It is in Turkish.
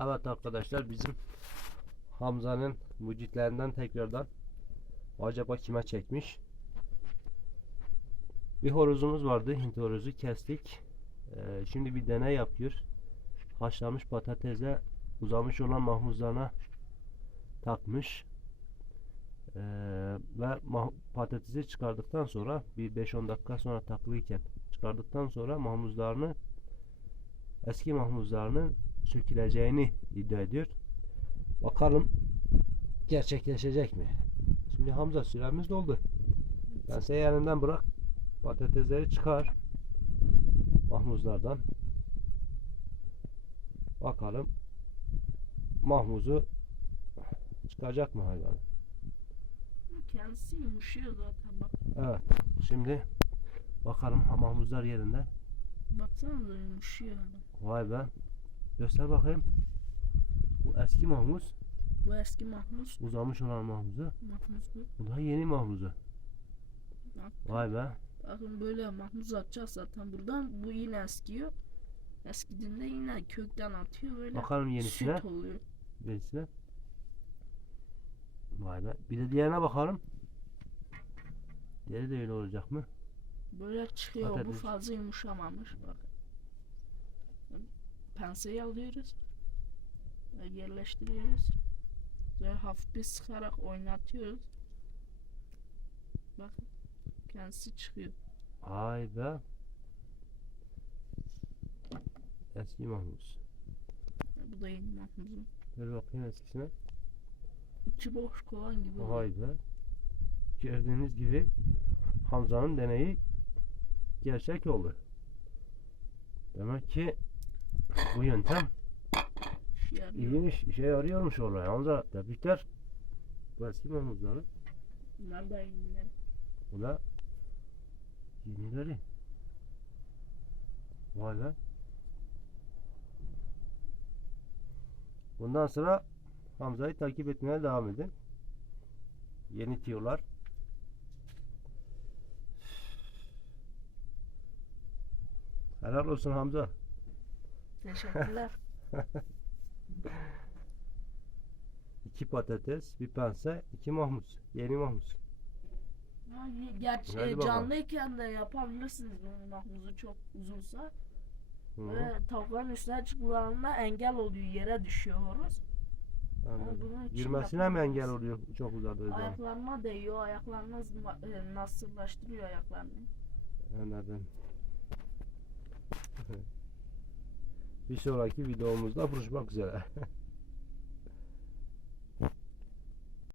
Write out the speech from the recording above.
Evet arkadaşlar bizim Hamza'nın mucitlerinden tekrardan acaba kime çekmiş? Bir horozumuz vardı. Hint horozu kestik. Ee, şimdi bir deney yapıyor. Haşlanmış patatese uzamış olan mahmuzlarına takmış. Ee, ve patatesi çıkardıktan sonra bir 5-10 dakika sonra takılıyken çıkardıktan sonra mahmuzlarını eski mahmuzlarının söküleceğini iddia ediyor. Bakalım gerçekleşecek mi? Şimdi Hamza süremiz doldu. Ben seni yanından bırak. Patatesleri çıkar. Mahmuzlardan. Bakalım mahmuzu çıkacak mı hayvan? Kendisi yumuşuyor zaten bak. Evet. Şimdi bakalım mahmuzlar yerinde. Baksanıza yumuşuyor. hani. Vay be. Göster bakayım. Bu eski mahmuz. Bu eski mahmuz. Uzamış olan mahmuzu. Mahmuz bu. Bu da yeni mahmuzu. Bak, Vay be. Bakın böyle mahmuz atacağız zaten buradan. Bu yine eskiyor. Eskidiğinde yine kökten atıyor böyle. Bakalım yenisine. Süt oluyor. Yenisine. Vay be. Bir de diğerine bakalım. Diğeri de öyle olacak mı? Böyle çıkıyor. Bu fazla yumuşamamış. Bak. Penseyi alıyoruz. Yerleştiriyoruz. Ve hafif bir sıkarak oynatıyoruz. Bakın. Kendisi çıkıyor. Vay be. Eski mahmuz. Bu da yeni mahmuzun. Ver bakayım eskisine. İçi boş kovan gibi. Vay be. Gördüğünüz gibi Hamza'nın deneyi gerçek oldu. Demek ki bu yöntem iyiymiş, işe yarıyormuş oraya. Hamza tebrikler. Bu eski mahmuzları. Bunlar da yeniler. Bu da yenileri. Vay be. Bundan sonra Hamza'yı takip etmeye devam edin. Yeni tiyolar. Helal olsun Hamza. Teşekkürler. İki patates, bir pense, iki mahmuz. Yeni mahmuz. Ha, Gerçi Hadi e, bakalım. canlıyken de yapabilirsiniz bunu mahmuzu çok uzunsa. Hı, Ve tavukların üstüne çıktıklarında engel oluyor yere düşüyor horoz. anladım. bunun için Yürümesine mi engel oluyor çok uzadığı zaman? Ayaklarına değiyor, ayaklarına zma- e, nasırlaştırıyor ayaklarını. Anladım. Bir sonraki videomuzda buluşmak üzere.